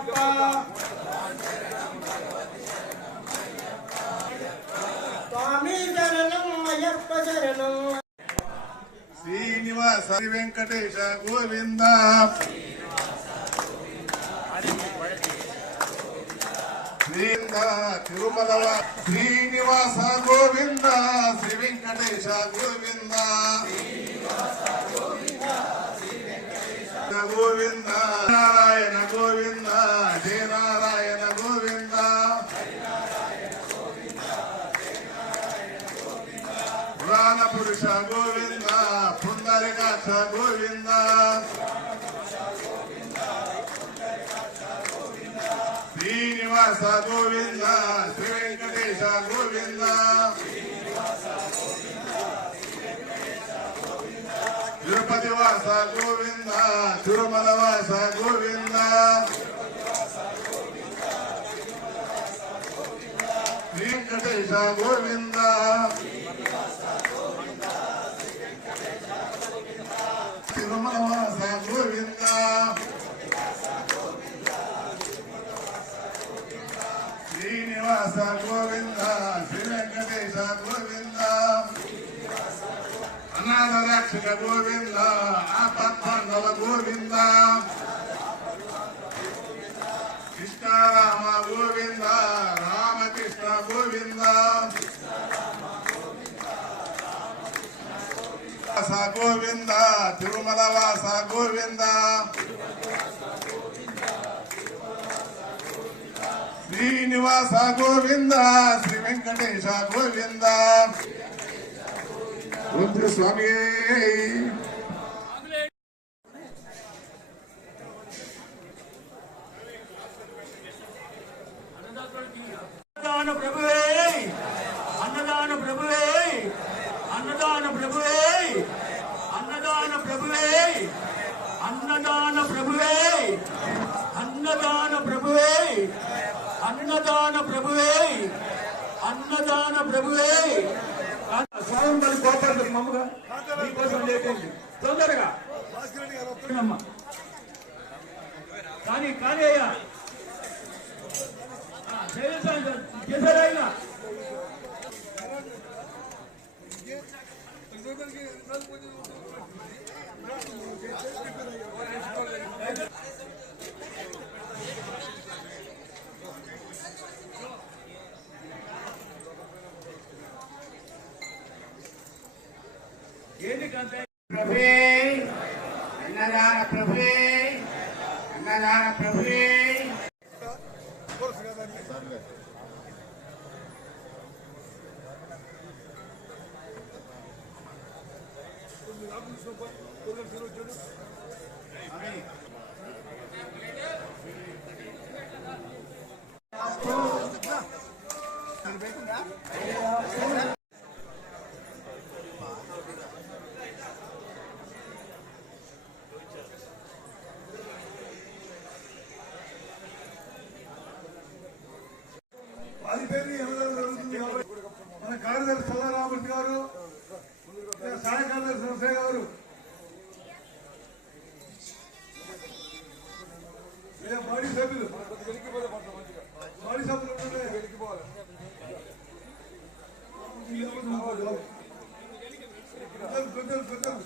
Ayyappa Swami శరణం అయ్యప్ప శరణం శ్రీనివాస వెంకటేశ గోవింద తిరుమల శ్రీనివాస గోవింద శ్రీ వెంకటేశ గోవింద గోవింద పుండరికాక్ష గోవింద శ్రీనివాస గోవింద శ్రీ వెంకటేశ గోవింద. తిరుపతి వాస గోవింద తిరుమల వాస గోవింద. వెంకటేశ గోవింద తిరుమల వాస గోవింద శ్రీనివాస గోవింద శ్రీ వెంకటేశ గోవింద అనాథ రక్షక గోవింద ఆపత్బంధవ గోవింద కృష్ణారామ గోవింద రామకృష్ణ గోవింద గోవింద తిరుమల వాస గోవింద శ్రీనివాస గోవింద శ్రీ వెంకటేశ గోవింద. రుద్ర స్వామి అన్నదాన ప్రభువే అన్నదాన ప్రభువే అన్నదాన ప్రభువే అన్నదాన ప్రభువే అన్నదాన ప్రభువే అన్నదాన ప్రభువే. అన్నదాన ప్రభువే అన్నదాన ప్రభువే స్వయం బలి కోపడుతుంది మమ్మగా మీకోసం లేకండి తొందరగా అమ్మా. కానీ కానీ అయ్యా చేశారా ప్రభువే అన్నదాన ప్రభువే అన్నదాన ప్రభువే వారి పేరు ఎవరెవరు జరుగుతుంది కాబట్టి మన కార్యదర్శి సదారామూర్తి గారు ఇంకా సహాయ కార్యదర్శి నరసయ్య గారు లేదా బాడీ సభ్యులు బాడీ సభ్యులు ఉంటే పెద్దలు పెద్దలు పెద్దలు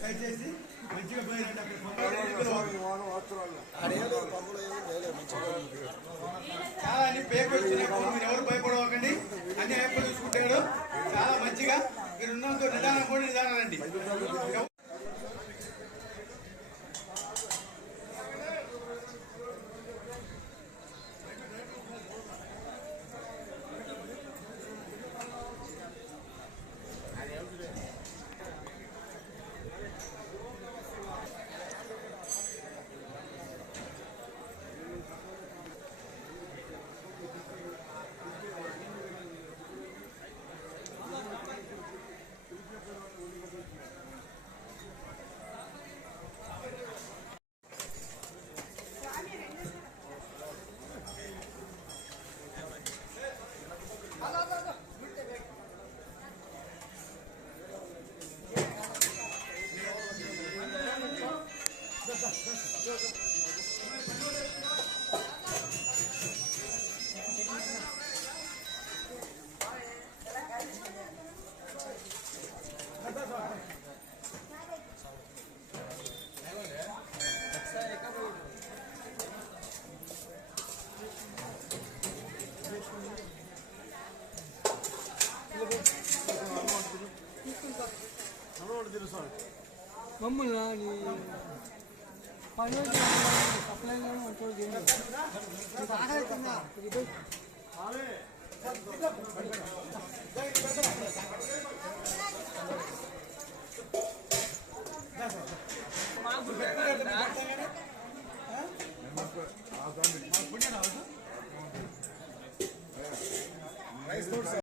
దయచేసి మంచిగా. పోయినండి అక్కడ చాలా పేపర్ ఎవరు మమ్మల్ని పని సప్లై